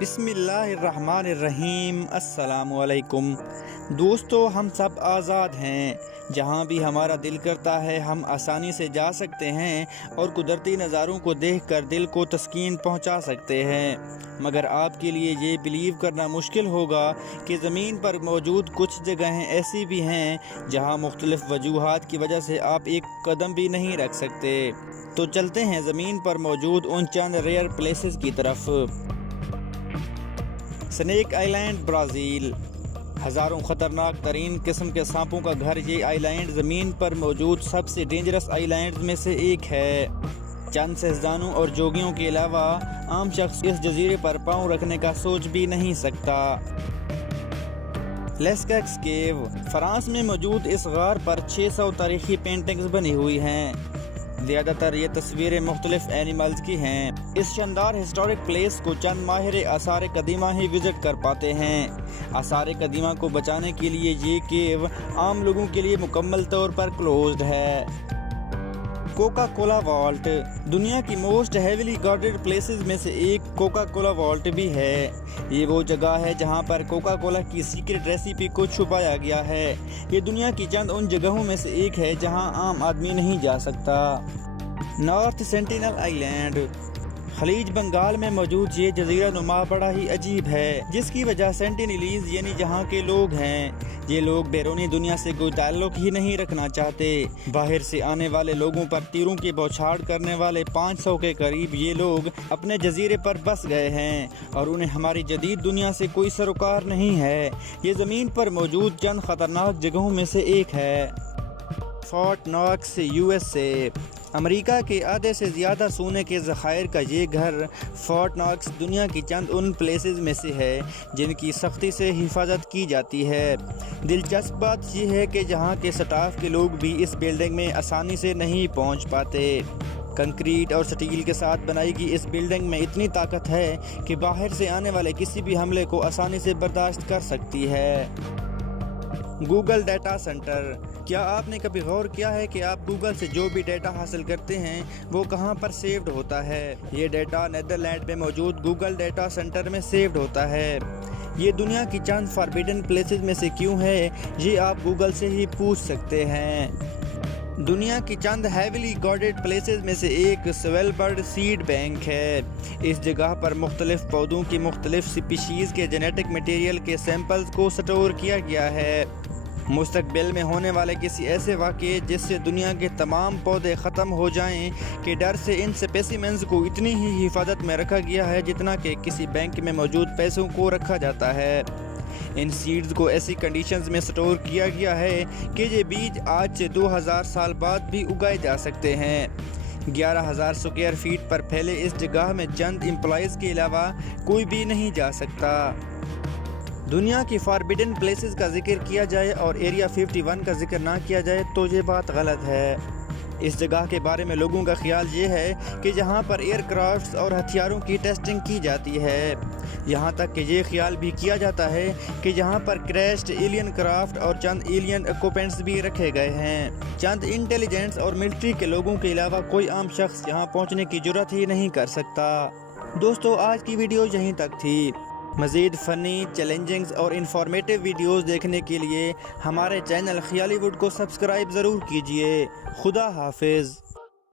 بسم اللہ الرحمن الرحیم۔ السلام علیکم دوستو، ہم سب آزاد ہیں۔ جہاں بھی ہمارا دل کرتا ہے ہم آسانی سے جا سکتے ہیں اور قدرتی نظاروں کو دیکھ کر دل کو تسکین پہنچا سکتے ہیں، مگر آپ کے لیے یہ بلیو کرنا مشکل ہوگا کہ زمین پر موجود کچھ جگہیں ایسی بھی ہیں جہاں مختلف وجوہات کی وجہ سے آپ ایک قدم بھی نہیں رکھ سکتے۔ تو چلتے ہیں زمین پر موجود ان چند ریئر پلیسز کی طرف۔ سنیک آئی لینڈ، برازیل۔ ہزاروں خطرناک ترین قسم کے سانپوں کا گھر یہ آئی لینڈ زمین پر موجود سب سے ڈینجرس آئی لینڈز میں سے ایک ہے۔ چند سیاستدانوں اور جوگیوں کے علاوہ عام شخص اس جزیرے پر پاؤں رکھنے کا سوچ بھی نہیں سکتا۔ لیسکیکس کیو۔ فرانس میں موجود اس غار پر 600 تاریخی پینٹنگز بنی ہوئی ہیں۔ زیادہ تر یہ تصویریں مختلف اینیملز کی ہیں۔ اس شاندار ہسٹورک پلیس کو چند ماہر آثار قدیمہ ہی وزٹ کر پاتے ہیں۔ آثار قدیمہ کو بچانے کے لیے یہ کیو عام لوگوں کے لیے مکمل طور پر کلوزڈ ہے۔ Coca Cola vault. دنیا کی موسٹ ہیویلی گارڈڈ پلیسز میں سے ایک کوکا کولا والٹ بھی ہے۔ یہ وہ جگہ ہے جہاں پر کوکا کولا کی سیکرٹ ریسیپی کو چھپایا گیا ہے۔ یہ دنیا کی چند ان جگہوں میں سے ایک ہے جہاں عام آدمی نہیں جا سکتا۔ نارتھ سینٹینل آئی لینڈ۔ خلیج بنگال میں موجود یہ جزیرہ نما بڑا ہی عجیب ہے، جس کی وجہ سینٹینیلیز یعنی جہاں کے لوگ ہیں۔ یہ لوگ بیرونی دنیا سے کوئی تعلق ہی نہیں رکھنا چاہتے۔ باہر سے آنے والے لوگوں پر تیروں کی بوچھاڑ کرنے والے 500 کے قریب یہ لوگ اپنے جزیرے پر بس گئے ہیں اور انہیں ہماری جدید دنیا سے کوئی سروکار نہیں ہے۔ یہ زمین پر موجود چند خطرناک جگہوں میں سے ایک ہے۔ Fort knocks, USA۔ امریکہ کے آدھے سے زیادہ سونے کے ذخائر کا یہ گھر فورٹ ناکس دنیا کی چند ان پلیسز میں سے ہے جن کی سختی سے حفاظت کی جاتی ہے۔ دلچسپ بات یہ ہے کہ جہاں کے سٹاف کے لوگ بھی اس بلڈنگ میں آسانی سے نہیں پہنچ پاتے۔ کنکریٹ اور سٹیل کے ساتھ بنائی گئی اس بلڈنگ میں اتنی طاقت ہے کہ باہر سے آنے والے کسی بھی حملے کو آسانی سے برداشت کر سکتی ہے۔ Google data centre. کیا آپ نے کبھی غور کیا ہے کہ آپ گوگل سے جو بھی ڈیٹا حاصل کرتے ہیں وہ کہاں پر سیوڈ ہوتا ہے؟ یہ ڈیٹا نیدرلینڈ میں موجود گوگل ڈیٹا سینٹر میں سیوڈ ہوتا ہے۔ یہ دنیا کی چند فاربیڈن پلیسز میں سے کیوں ہے یہ آپ گوگل سے ہی پوچھ سکتے ہیں۔ دنیا کی چند ہیویلی گارڈڈ پلیسز میں سے ایک سویلبرڈ سیڈ بینک ہے۔ اس جگہ پر مختلف پودوں کی مختلف سپیشیز کے جینیٹک میٹیریل کے سیمپلز کو سٹور کیا گیا ہے۔ مستقبل میں ہونے والے کسی ایسے واقعے جس سے دنیا کے تمام پودے ختم ہو جائیں کے ڈر سے ان اسپیسیمنز کو اتنی ہی حفاظت میں رکھا گیا ہے جتنا کہ کسی بینک میں موجود پیسوں کو رکھا جاتا ہے۔ ان سیڈز کو ایسی کنڈیشنز میں سٹور کیا گیا ہے کہ یہ بیج آج سے 2000 سال بعد بھی اگائے جا سکتے ہیں۔ 11,000 اسکوائر فیٹ پر پھیلے اس جگہ میں چند امپلائیز کے علاوہ کوئی بھی نہیں جا سکتا۔ دنیا کی فاربیڈن پلیسز کا ذکر کیا جائے اور ایریا 51 کا ذکر نہ کیا جائے تو یہ بات غلط ہے۔ اس جگہ کے بارے میں لوگوں کا خیال یہ ہے کہ جہاں پر ایئر کرافٹس اور ہتھیاروں کی ٹیسٹنگ کی جاتی ہے۔ یہاں تک کہ یہ خیال بھی کیا جاتا ہے کہ یہاں پر کریشڈ ایلین کرافٹ اور چند ایلین ایکوپمنٹس بھی رکھے گئے ہیں۔ چند انٹیلیجنس اور ملٹری کے لوگوں کے علاوہ کوئی عام شخص یہاں پہنچنے کی جرات ہی نہیں کر سکتا۔ دوستو، آج کی ویڈیو یہیں تک تھی۔ مزید فنی، چیلنجنگ اور انفارمیٹیو ویڈیوز دیکھنے کے لیے ہمارے چینل خیالی ووڈ کو سبسکرائب ضرور کیجیے۔ خدا حافظ۔